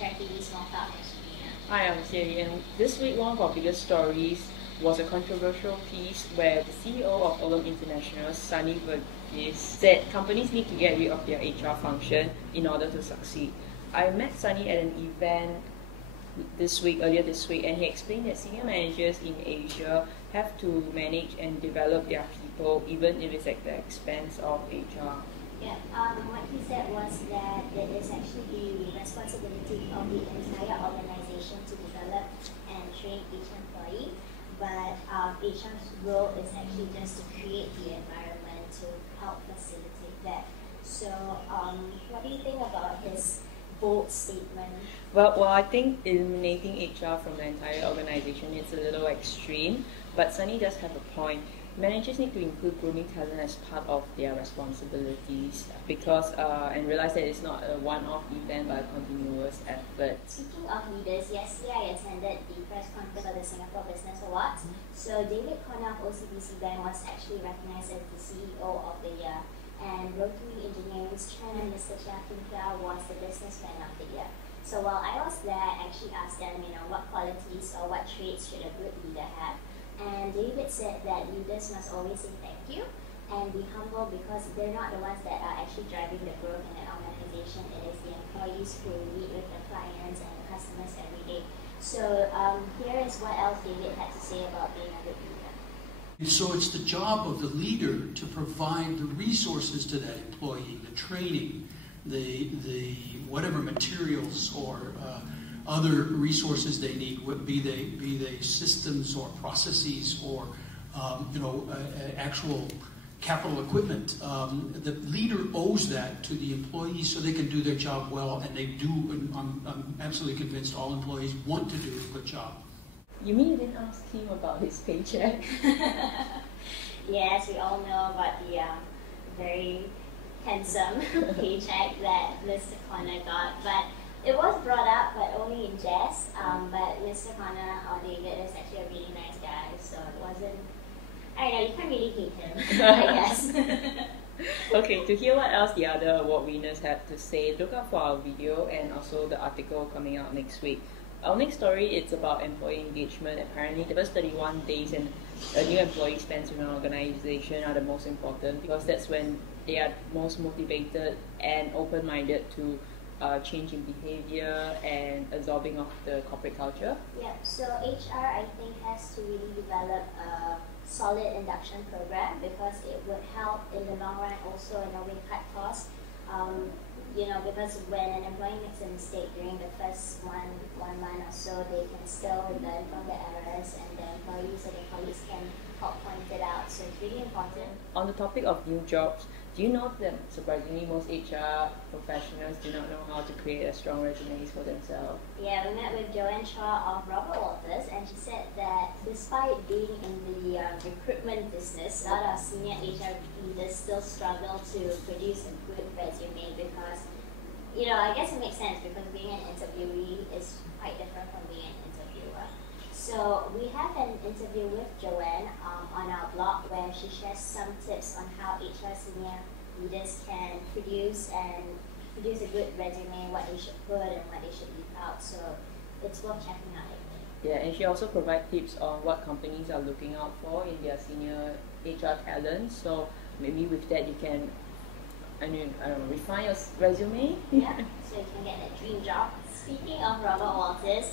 HRTV Small Talk Engineer. Hi, I'm Thierry, and this week one of our biggest stories was a controversial piece where the CEO of Olam International, Sunny Verghese, said companies need to get rid of their HR function in order to succeed. I met Sunny at an event earlier this week, and he explained that senior managers in Asia have to manage and develop their people even if it's at the expense of HR. Yeah, what he said was that it is actually the responsibility of the entire organization to develop and train each employee, but HR's role is actually just to create the environment to help facilitate that. So, what do you think about his bold statement? Well, I think eliminating HR from the entire organization is a little extreme, but Sunny does have a point. Managers need to include grooming talent as part of their responsibilities because and realize that it's not a one-off event but a continuous effort. Speaking of leaders, yesterday I attended the press conference for the Singapore Business Awards. So David Corner of OCBC Bank was actually recognized as the CEO of the year, and Rotary Engineering's chairman, Mr. Chia Kim Pia, was the businessman of the year. So while I was there, I actually asked them, what qualities or what traits should a good leader have. And David said that leaders must always say thank you and be humble because they're not the ones that are actually driving the growth in an organization. It is the employees who meet with the clients and the customers every day. So here is what else David had to say about being a good leader. So it's the job of the leader to provide the resources to that employee, the training, the whatever materials or other resources they need, be they systems or processes or actual capital equipment. The leader owes that to the employees so they can do their job well, and they do. And I'm absolutely convinced all employees want to do a good job. You mean you didn't ask him about his paycheck? Yes, we all know about the very handsome paycheck that Mr. Corner got, but it was brought up, but only in jest. But Mr. Corner or David is actually a really nice guy, so it wasn't. I don't know, you can't really hate him, I guess. Okay, to hear what else the other award winners have to say, look out for our video and also the article coming out next week. Our next story is about employee engagement. Apparently, the first 31 days and a new employee spends in an organization are the most important because that's when they are most motivated and open-minded to change in behavior and absorbing of the corporate culture. Yeah, so HR I think has to really develop a solid induction program because it would help in the long run also in a way cut costs. Because when an employee makes a mistake during the first one month or so, they can still learn from the errors and the employees or the colleagues can help point it out. So it's really important. On the topic of new jobs, do you know that surprisingly most HR professionals do not know how to create a strong resumes for themselves? Yeah, we met with Joanne Chua of Robert Walters, and she said that despite being in the recruitment business, a lot of senior HR leaders still struggle to produce a good resume because, I guess it makes sense because being an interviewee is quite different from being an interviewer. So we have an interview with Joanne on our blog where she shares some tips on how HR senior leaders can produce a good resume, what they should put and what they should leave out. So it's worth checking out, I think. Yeah, and she also provides tips on what companies are looking out for in their senior HR talent. So maybe with that you can, refine your resume. Yeah, so you can get that dream job. Speaking of Robert Walters,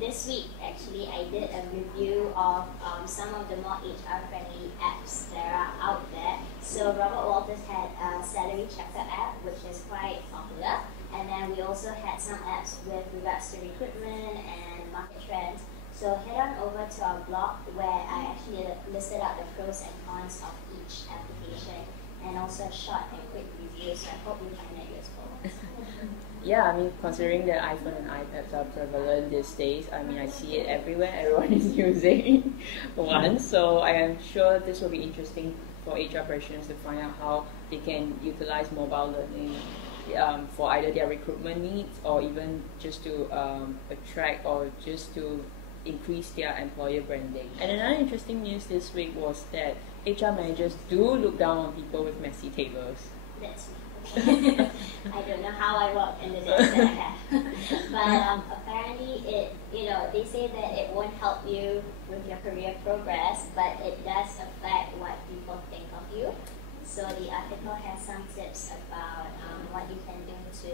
this week actually I did a review of some of the more HR-friendly apps that are out there. So Robert Walters had a salary checker app, which is quite popular, and then we also had some apps with regards to recruitment and market trends. So head on over to our blog where I actually listed out the pros and cons of each application and also a short and quick review. So I hope you find that useful. Yeah, considering that iPhone and iPads are prevalent these days, I see it everywhere. Everyone is using one, so I am sure this will be interesting for HR professionals to find out how they can utilize mobile learning for either their recruitment needs or even just to attract or just to increase their employer branding. And another interesting news this week was that HR managers do look down on people with messy tables. That's me. Okay. I don't know how I walk in the desk that I have. But apparently they say that it won't help you with your career progress, but it does affect what people think of you. So the article has some tips about what you can do to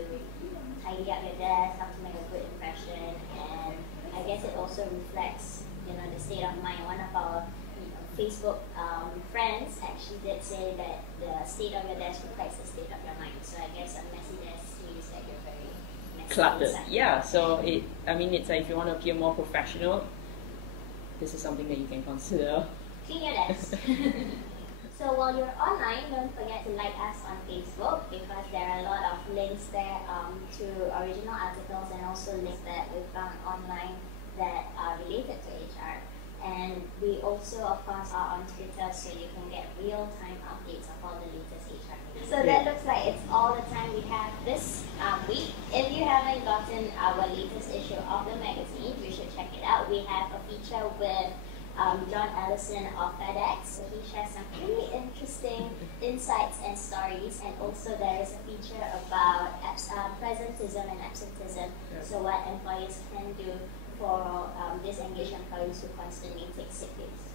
tidy up your desk, how to make a good impression, and I guess it also reflects, the state of mind. One of our Facebook friends actually did say that the state of your desk reflects the state of your mind. So I guess a messy desk means that you're very messy. Cluttered. Inside. Yeah, so it's like if you want to appear more professional, this is something that you can consider. Clean your desk. So while you're online, don't forget to like us on Facebook because there are a lot of links there to original articles and also links that we found online that are related to HR. And we also, of course, are on Twitter so you can get real-time updates of all the latest HR news. So that looks like it's all the time we have this week. If you haven't gotten our latest issue of the magazine, you should check it out. We have a feature with John Ellison of FedEx. So he shares some really interesting insights and stories, and also there is a feature about presentism and absenteeism. So what employers can do for disengaged employees who constantly take sick days.